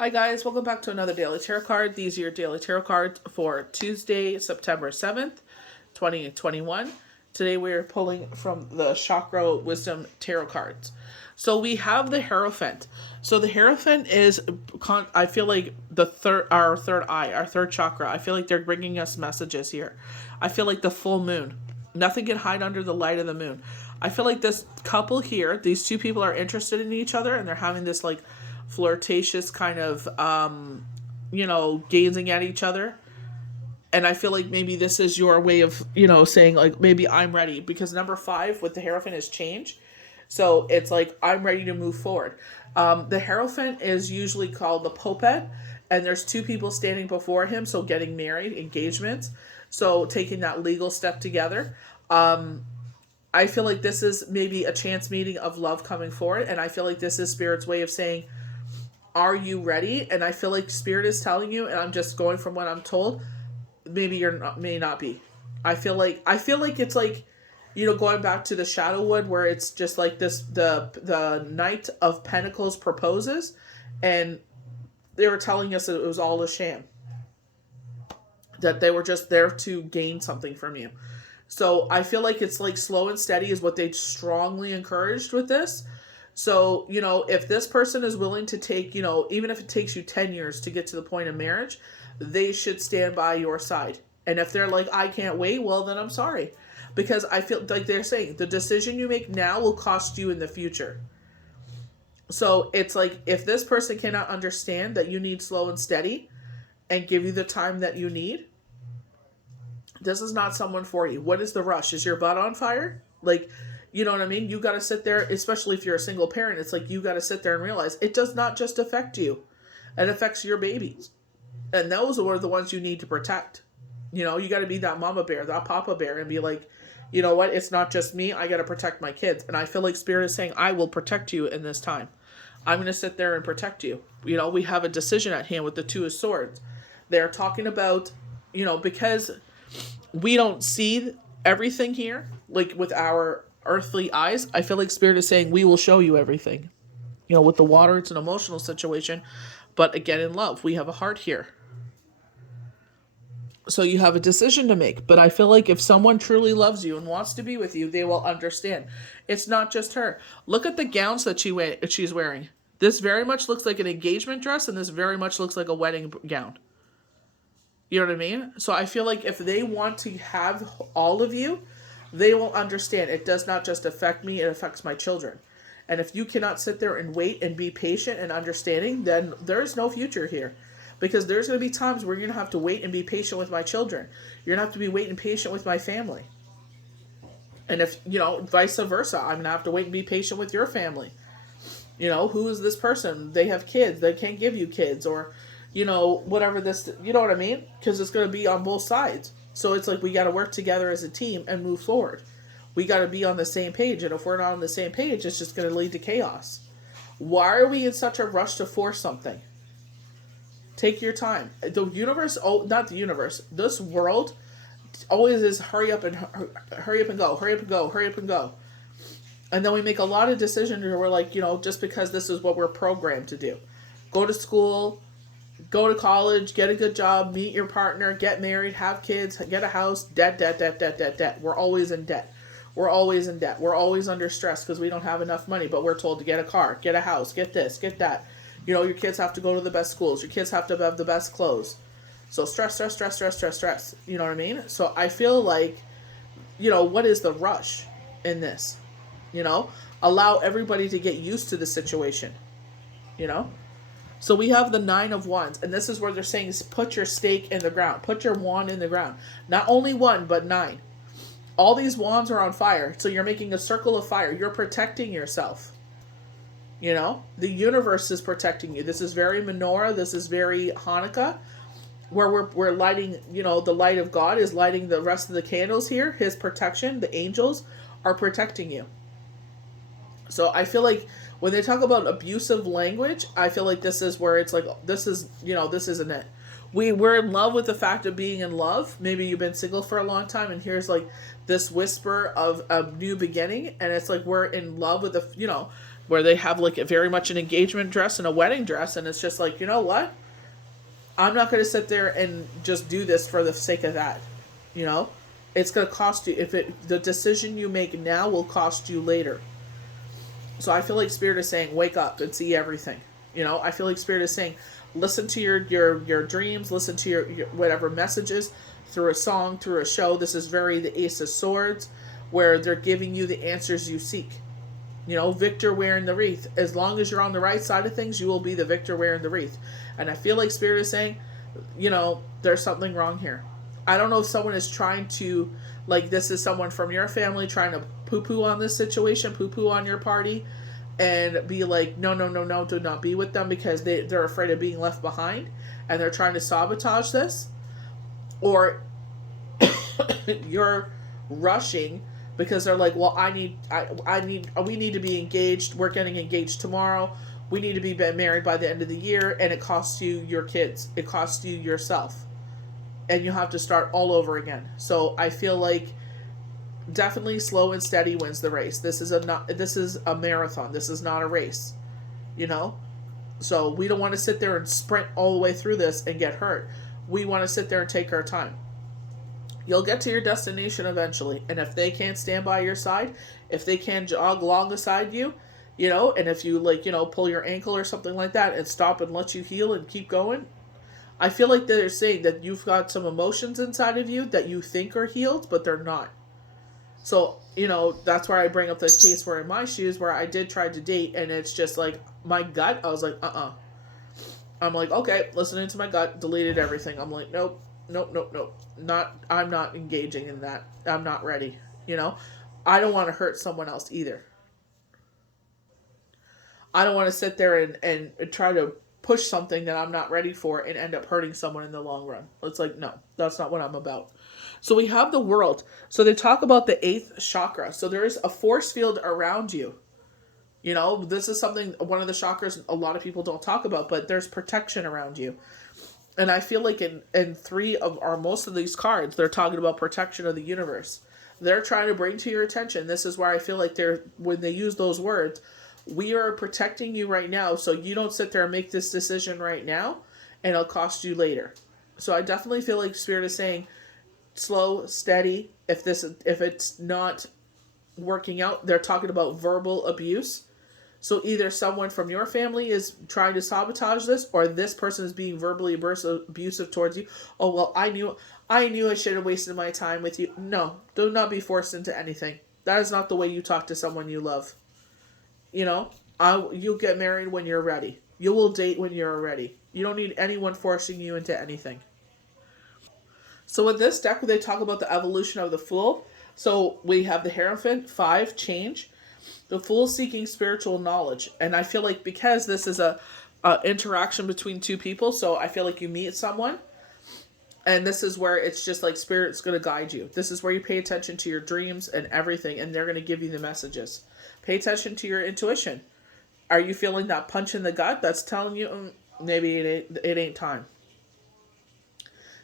Hi guys, welcome back to another Daily Tarot card. These are your Daily Tarot cards for Tuesday, September 7th, 2021. Today we are pulling from the Chakra Wisdom Tarot cards. So we have the Hierophant. So the Hierophant is, I feel like our third eye, our third chakra. I feel like they're bringing us messages here. I feel like the full moon. Nothing can hide under the light of the moon. I feel like this couple here, these two people are interested in each other and they're having this like flirtatious kind of gazing at each other. And I feel like maybe this is your way of saying like, maybe I'm ready, because number 5 with the Hierophant is change. So it's like, I'm ready to move forward. The Hierophant is usually called the Popet, and there's two people standing before him, so getting married, engagements, so taking that legal step together. I feel like this is maybe a chance meeting of love coming forward, and I feel like this is Spirit's way of saying, are you ready? And I feel like Spirit is telling you, and I'm just going from what I'm told, maybe may not be. I feel like it's like, going back to the Shadowwood, where it's just like this, the Knight of Pentacles proposes, and they were telling us that it was all a sham, that they were just there to gain something from you. So I feel like it's like slow and steady is what they strongly encouraged with this. So, if this person is willing to take, even if it takes you 10 years to get to the point of marriage, they should stand by your side. And if they're like, I can't wait, well, then I'm sorry. Because I feel like they're saying the decision you make now will cost you in the future. So it's like, if this person cannot understand that you need slow and steady and give you the time that you need, this is not someone for you. What is the rush? Is your butt on fire? Like, you know what I mean? You got to sit there, especially if you're a single parent. It's like, you got to sit there and realize it does not just affect you. It affects your babies. And those are the ones you need to protect. You got to be that mama bear, that papa bear, and be like, you know what? It's not just me. I got to protect my kids. And I feel like Spirit is saying, I will protect you in this time. I'm going to sit there and protect you. We have a decision at hand with the Two of Swords. They're talking about, because we don't see everything here, like with our earthly eyes, I feel like Spirit is saying, we will show you everything. With the water, it's an emotional situation, but again, in love, we have a heart here. So you have a decision to make, but I feel like if someone truly loves you and wants to be with you, they will understand. It's not just her. Look at the gowns that she's wearing. This very much looks like an engagement dress, and this very much looks like a wedding gown. You know what I mean? So I feel like if they want to have all of you, they will understand. It does not just affect me, it affects my children. And if you cannot sit there and wait and be patient and understanding, then there is no future here. Because there's going to be times where you're going to have to wait and be patient with my children. You're going to have to be waiting patient with my family. And if, vice versa, I'm going to have to wait and be patient with your family. Who is this person? They have kids. They can't give you kids. Or, whatever this, you know what I mean? Because it's going to be on both sides. So it's like, we got to work together as a team and move forward. We got to be on the same page. And if we're not on the same page, it's just going to lead to chaos. Why are we in such a rush to force something? Take your time. The universe, not the universe, this world always is hurry up and go, hurry up and go, hurry up and go. And then we make a lot of decisions where we're like, just because this is what we're programmed to do. Go to school, go to college, get a good job, meet your partner, get married, have kids, get a house, debt. We're always in debt. We're always under stress because we don't have enough money, but we're told to get a car, get a house, get this, get that. Your kids have to go to the best schools. Your kids have to have the best clothes. So stress. You know what I mean? So I feel like, what is the rush in this? Allow everybody to get used to the situation. So we have the 9 of Wands, and this is where they're saying is put your stake in the ground. Put your wand in the ground. Not only 1, but 9. All these wands are on fire, so you're making a circle of fire. You're protecting yourself. The universe is protecting you. This is very menorah. This is very Hanukkah, where we're lighting, the light of God is lighting the rest of the candles here. His protection, the angels are protecting you. So I feel like when they talk about abusive language, I feel like this is where it's like, this isn't it. We're in love with the fact of being in love. Maybe you've been single for a long time, and here's like this whisper of a new beginning, and it's like we're in love with where they have like a very much an engagement dress and a wedding dress, and it's just like, you know what? I'm not going to sit there and just do this for the sake of that. You know, it's going to cost you. If the decision you make now will cost you later. So I feel like Spirit is saying, wake up and see everything. You know, I feel like Spirit is saying, listen to your dreams, listen to your whatever messages through a song, through a show. This is very the Ace of Swords, where they're giving you the answers you seek. You know, victor wearing the wreath. As long as you're on the right side of things, you will be the victor wearing the wreath. And I feel like Spirit is saying, you know, there's something wrong here. I don't know if someone is trying to, like, this is someone from your family trying to poo-poo on this situation, poo-poo on your party, and be like, no, no, no, no, do not be with them because they're afraid of being left behind, and they're trying to sabotage this. Or you're rushing because they're like, well, we need to be engaged. We're getting engaged tomorrow. We need to be married by the end of the year, and it costs you your kids. It costs you yourself. And you have to start all over again. So I feel like definitely slow and steady wins the race. This is a marathon. This is not a race. You know? So we don't want to sit there and sprint all the way through this and get hurt. We want to sit there and take our time. You'll get to your destination eventually. And if they can't stand by your side, if they can't jog alongside you, you know, and if you, like, you know, pull your ankle or something like that and stop and let you heal and keep going, I feel like they're saying that you've got some emotions inside of you that you think are healed, but they're not. So, you know, that's where I bring up the case where in my shoes where I did try to date, and it's just like my gut, I was like, I'm like, okay, listening to my gut, deleted everything. I'm like, nope. I'm not engaging in that. I'm not ready. You know, I don't want to hurt someone else either. I don't want to sit there and try to push something that I'm not ready for and end up hurting someone in the long run. It's like, no, that's not what I'm about. So we have the world. So they talk about the 8th chakra. So there is a force field around you. You know, this is something, one of the chakras a lot of people don't talk about, but there's protection around you. And I feel like in three of our most of these cards, they're talking about protection of the universe. They're trying to bring to your attention. This is where I feel like when they use those words, we are protecting you right now, so you don't sit there and make this decision right now, and it'll cost you later. So I definitely feel like Spirit is saying, slow, steady. If it's not working out, they're talking about verbal abuse. So either someone from your family is trying to sabotage this, or this person is being verbally abusive towards you. Oh, well, I knew I should have wasted my time with you. No, do not be forced into anything. That is not the way you talk to someone you love. You know, you'll get married when you're ready. You will date when you're ready. You don't need anyone forcing you into anything. So with this deck, they talk about the evolution of the Fool. So we have the Hierophant, 5, change. The Fool seeking spiritual knowledge. And I feel like because this is a interaction between two people, so I feel like you meet someone, and this is where it's just like Spirit's going to guide you. This is where you pay attention to your dreams and everything, and they're going to give you the messages. Pay attention to your intuition. Are you feeling that punch in the gut that's telling you, maybe it ain't time?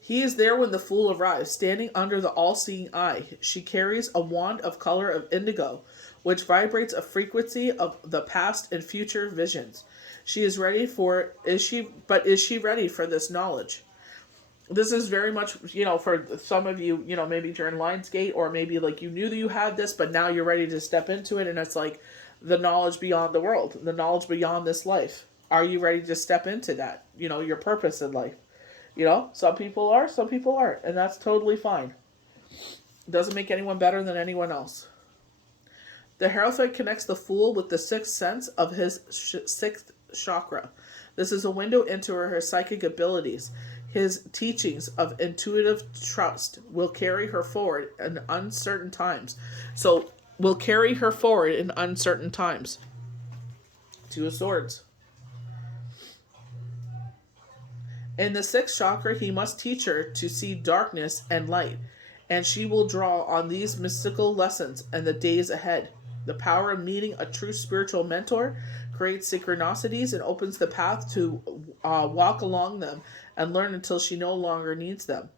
He is there when the Fool arrives, standing under the all-seeing eye. She carries a wand of color of indigo, which vibrates a frequency of the past and future visions. She is ready for, is she ready for this knowledge? This is very much, you know, for some of you, you know, maybe you're in Lionsgate, or maybe like you knew that you had this, but now you're ready to step into it, and it's like the knowledge beyond the world, the knowledge beyond this life. Are you ready to step into that? You know, your purpose in life. You know, some people are, some people aren't, and that's totally fine. It doesn't make anyone better than anyone else. The Hierophant connects the Fool with the sixth sense of his sixth chakra. This is a window into her psychic abilities. His teachings of intuitive trust will carry her forward in uncertain times. So, will carry her forward in uncertain times. Two of Swords. In the sixth chakra, he must teach her to see darkness and light, and she will draw on these mystical lessons in the days ahead. The power of meeting a true spiritual mentor creates synchronicities and opens the path to walk along them and learn until she no longer needs them.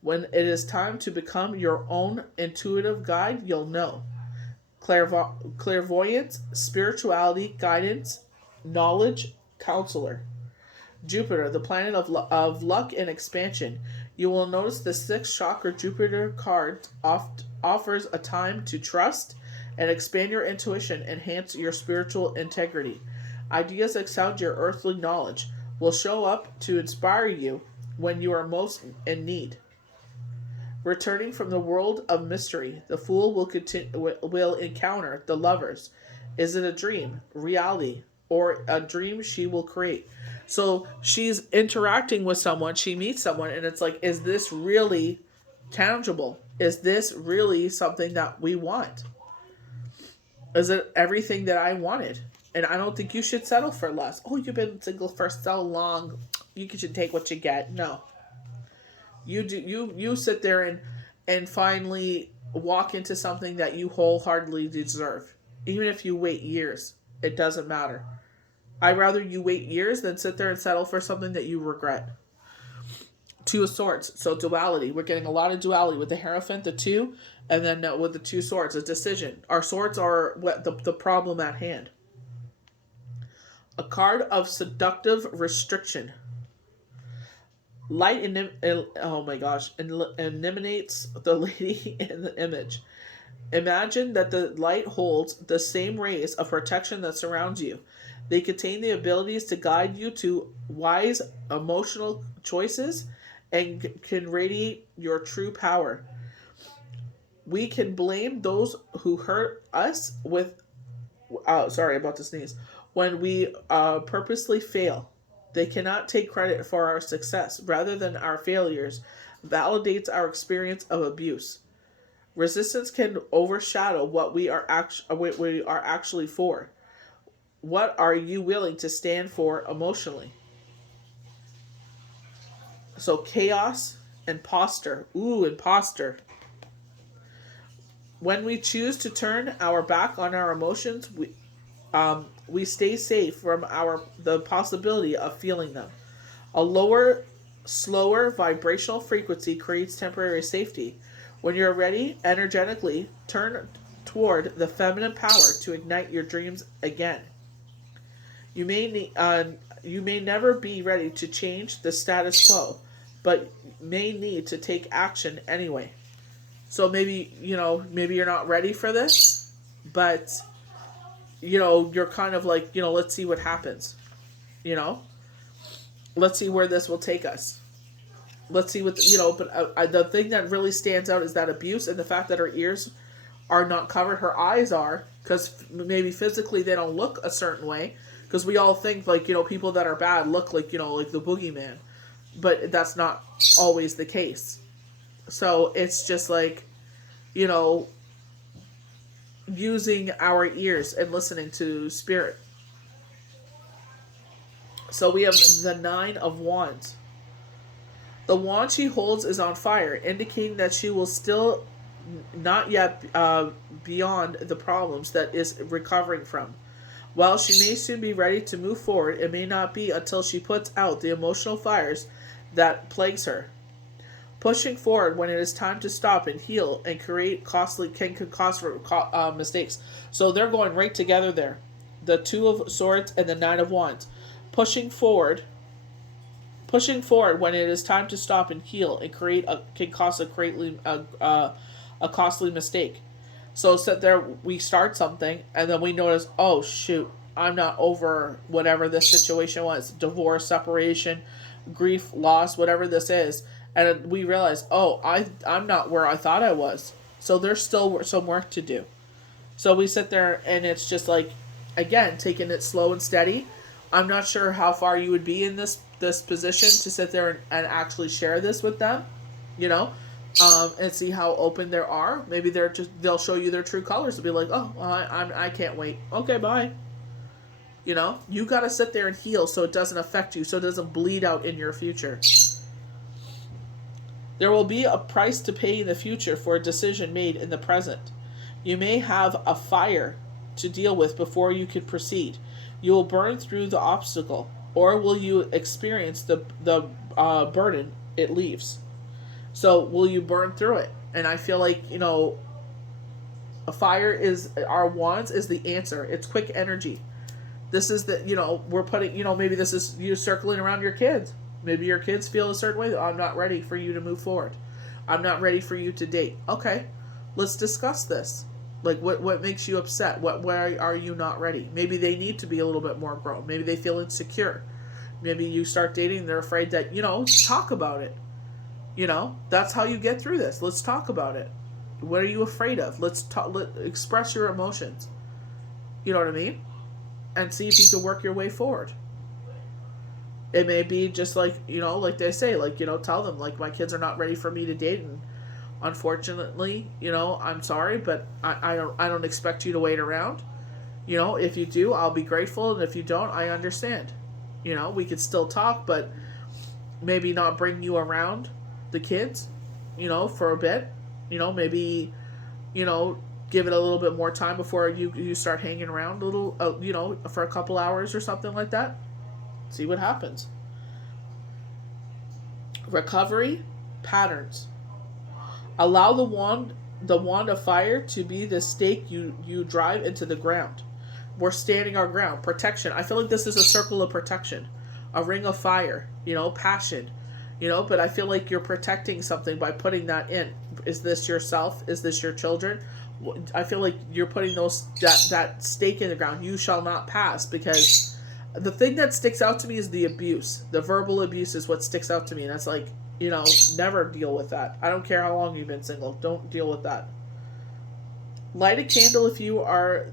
When it is time to become your own intuitive guide, you'll know. clairvoyance, spirituality, guidance, knowledge, counselor. Jupiter, the planet of luck and expansion. You will notice the sixth chakra Jupiter card offers a time to trust and expand your intuition, enhance your spiritual integrity. Ideas that sound your earthly knowledge will show up to inspire you when you are most in need. Returning from the world of mystery, the fool will encounter the lovers. Is it a dream, reality, or a dream she will create? So she's interacting with someone, she meets someone, and it's like, is this really tangible? Is this really something that we want? Is it everything that I wanted? And I don't think you should settle for less. Oh, you've been single for so long, you should take what you get. No. You sit there and finally walk into something that you wholeheartedly deserve. Even if you wait years, it doesn't matter. I'd rather you wait years than sit there and settle for something that you regret. Two of Swords, so duality. We're getting a lot of duality with the Hierophant, the two, and then with the Two Swords, a decision. Our swords are what the problem at hand. A card of seductive restriction. Light eliminates the lady in the image. Imagine that the light holds the same rays of protection that surrounds you. They contain the abilities to guide you to wise emotional choices and can radiate your true power. We can blame those who hurt us sorry about to sneeze. When we purposely fail. They cannot take credit for our success. Rather than our failures, validates our experience of abuse. Resistance can overshadow what we are actually for. What are you willing to stand for emotionally? So chaos, imposter. Ooh, imposter. When we choose to turn our back on our emotions, we stay safe from the possibility of feeling them. A lower, slower vibrational frequency creates temporary safety. When you're ready, energetically turn toward the feminine power to ignite your dreams again. You may never be ready to change the status quo, but may need to take action anyway. So maybe you're not ready for this, but you're kind of like, let's see what happens. Let's see where this will take us. Let's see what, but the thing that really stands out is that abuse and the fact that her ears are not covered, her eyes are, because maybe physically they don't look a certain way, because we all think like, people that are bad look like, like the boogeyman, but that's not always the case. So it's just like, using our ears and listening to spirit. So we have the Nine of Wands. The wand she holds is on fire, indicating that she will still not yet beyond the problems that is recovering from. While she may soon be ready to move forward, it may not be until she puts out the emotional fires that plagues her. Pushing forward when it is time to stop and heal and create can cause mistakes. So they're going right together there. The Two of Swords and the Nine of Wands. Pushing forward when it is time to stop and heal and can cause a costly mistake. So sit there, we start something, and then we notice, oh shoot, I'm not over whatever this situation was. Divorce, separation, grief, loss, whatever this is. And we realize, oh, I'm not where I thought I was. So there's still some work to do. So we sit there, and it's just like, again, taking it slow and steady. I'm not sure how far you would be in this position to sit there and actually share this with them, and see how open they are. Maybe they'll show you their true colors and be like, oh, well, I can't wait. Okay, bye. You got to sit there and heal so it doesn't affect you, so it doesn't bleed out in your future. There will be a price to pay in the future for a decision made in the present. You may have a fire to deal with before you can proceed. You will burn through the obstacle, or will you experience the burden it leaves? So will you burn through it? And I feel like, A fire is, our wands is the answer. It's quick energy. This is the, we're putting, maybe this is you circling around your kids. Maybe your kids feel a certain way. I'm not ready for you to move forward. I'm not ready for you to date. Okay, let's discuss this. Like, what makes you upset? Why are you not ready? Maybe they need to be a little bit more grown. Maybe they feel insecure. Maybe you start dating, they're afraid that, talk about it. That's how you get through this. Let's talk about it. What are you afraid of? Let's express your emotions. You know what I mean? And see if you can work your way forward. It may be just like, like they say, like, tell them, like, my kids are not ready for me to date, and unfortunately, I'm sorry, but I don't expect you to wait around. If you do, I'll be grateful, and if you don't, I understand. We could still talk, but maybe not bring you around the kids, for a bit. Maybe, give it a little bit more time before you start hanging around a little, for a couple hours or something like that. See what happens. Recovery patterns. Allow the wand of fire to be the stake you drive into the ground. We're standing our ground. Protection. I feel like this is a circle of protection. A ring of fire. Passion. But I feel like you're protecting something by putting that in. Is this yourself? Is this your children? I feel like you're putting that stake in the ground. You shall not pass, because the thing that sticks out to me is the abuse. The verbal abuse is what sticks out to me. And that's like, never deal with that. I don't care how long you've been single. Don't deal with that. Light a candle if you are...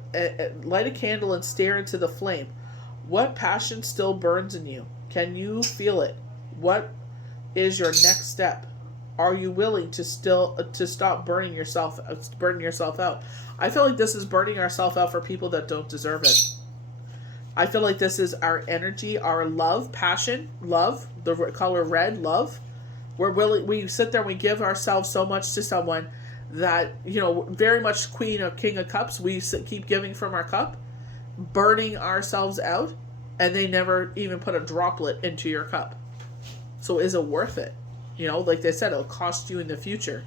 light a candle and stare into the flame. What passion still burns in you? Can you feel it? What is your next step? Are you willing to stop burning yourself out? I feel like this is burning ourselves out for people that don't deserve it. I feel like this is our energy, our love, passion, love, the color red, love. We're willing, we sit there and we give ourselves so much to someone that, very much Queen or King of Cups, we keep giving from our cup, burning ourselves out, and they never even put a droplet into your cup. So is it worth it? Like they said, it'll cost you in the future.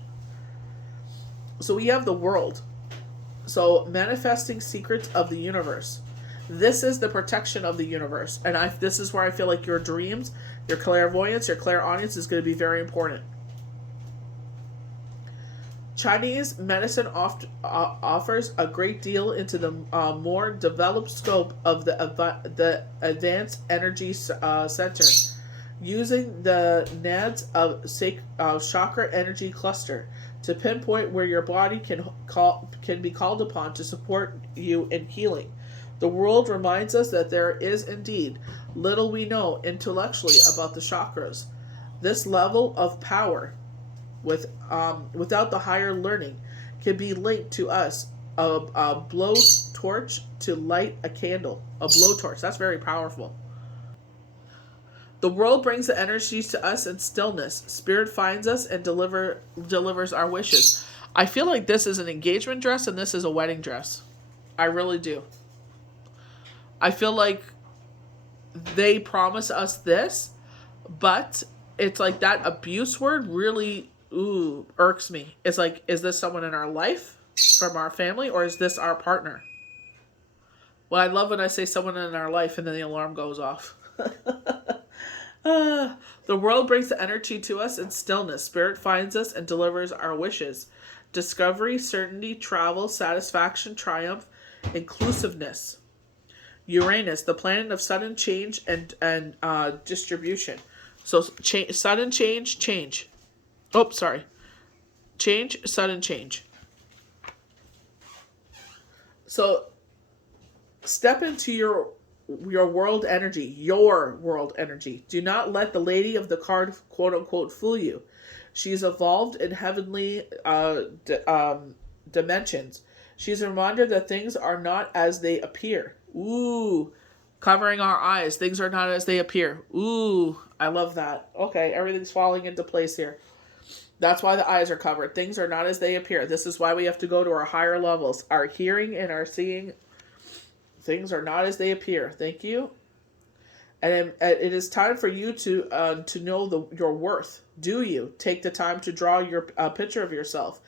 So we have the world. So manifesting secrets of the universe. This is the protection of the universe. And this is where I feel like your dreams, your clairvoyance, your clairaudience is going to be very important. Chinese medicine offers a great deal into the more developed scope of the advanced energy center, using the nads of chakra energy cluster to pinpoint where your body can be called upon to support you in healing. The world reminds us that there is indeed little we know intellectually about the chakras. This level of power, without the higher learning, can be linked to us. A blowtorch to light a candle. A blowtorch. That's very powerful. The world brings the energies to us in stillness. Spirit finds us and delivers our wishes. I feel like this is an engagement dress and this is a wedding dress. I really do. I feel like they promise us this, but it's like that abuse word really irks me. It's like, is this someone in our life from our family, or is this our partner? Well, I love when I say someone in our life and then the alarm goes off. The world brings the energy to us in stillness. Spirit finds us and delivers our wishes. Discovery, certainty, travel, satisfaction, triumph, inclusiveness. Uranus, the planet of sudden change and distribution. So sudden change. Oh, sorry. Change, sudden change. So step into your world energy, Do not let the lady of the card, quote unquote, fool you. She's evolved in heavenly dimensions. She's a reminder that things are not as they appear. Ooh, covering our eyes. Things are not as they appear. Ooh, I love that. Okay, everything's falling into place here. That's why the eyes are covered. Things are not as they appear. This is why we have to go to our higher levels. Our hearing and our seeing. Things are not as they appear. Thank you. And it is time for you to know your worth. Do you take the time to draw your picture of yourself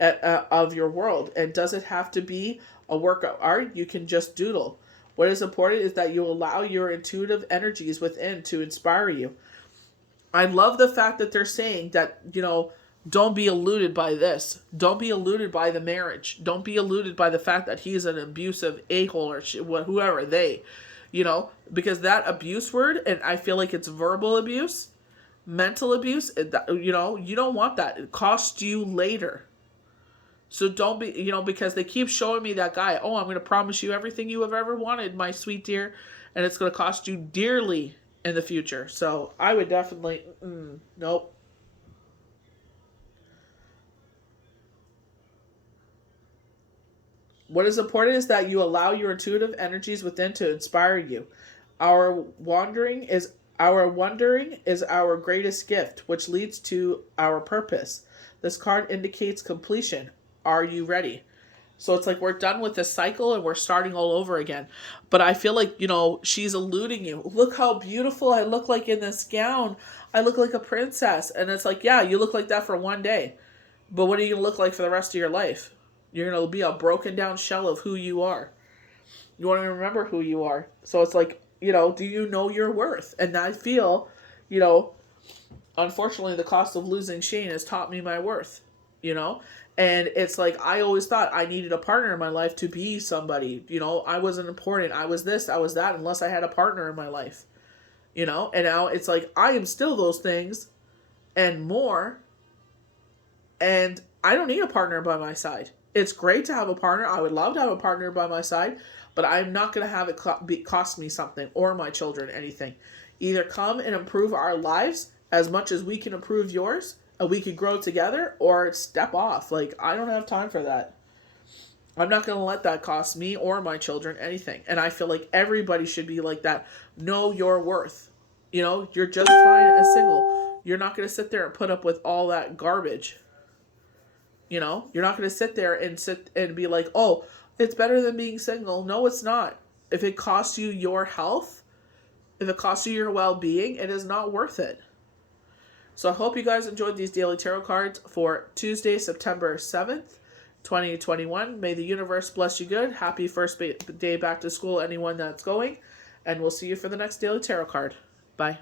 of your world. And does it have to be a work of art? You can just doodle. What is important is that you allow your intuitive energies within to inspire you. I love the fact that they're saying that, don't be eluded by this. Don't be eluded by the marriage. Don't be eluded by the fact that he's an abusive a-hole or whoever they, because that abuse word, and I feel like it's verbal abuse, mental abuse, you don't want that. It costs you later. So don't be, because they keep showing me that guy. Oh, I'm going to promise you everything you have ever wanted, my sweet dear. And it's going to cost you dearly in the future. So I would definitely, nope. What is important is that you allow your intuitive energies within to inspire you. Our wandering is our greatest gift, which leads to our purpose. This card indicates completion. Are you ready? So it's like we're done with this cycle and we're starting all over again. But I feel like, she's eluding you. Look how beautiful I look like in this gown. I look like a princess. And it's like, yeah, you look like that for one day. But what are you going to look like for the rest of your life? You're going to be a broken down shell of who you are. You won't even remember who you are. So it's like, do you know your worth? And I feel, unfortunately, the cost of losing Shane has taught me my worth, And it's like, I always thought I needed a partner in my life to be somebody. I wasn't important. I was this, I was that, unless I had a partner in my life. And now it's like, I am still those things and more. And I don't need a partner by my side. It's great to have a partner. I would love to have a partner by my side, but I'm not going to have it cost me something or my children anything. Either come and improve our lives as much as we can improve yours and we can grow together, or step off. Like, I don't have time for that. I'm not going to let that cost me or my children anything. And I feel like everybody should be like that. Know your worth. You're just fine as single. You're not going to sit there and put up with all that garbage. You're not going to sit there and be like, oh, it's better than being single. No, it's not. If it costs you your health, if it costs you your well-being, it is not worth it. So I hope you guys enjoyed these daily tarot cards for Tuesday, September 7th, 2021. May the universe bless you good. Happy first day back to school, anyone that's going. And we'll see you for the next daily tarot card. Bye.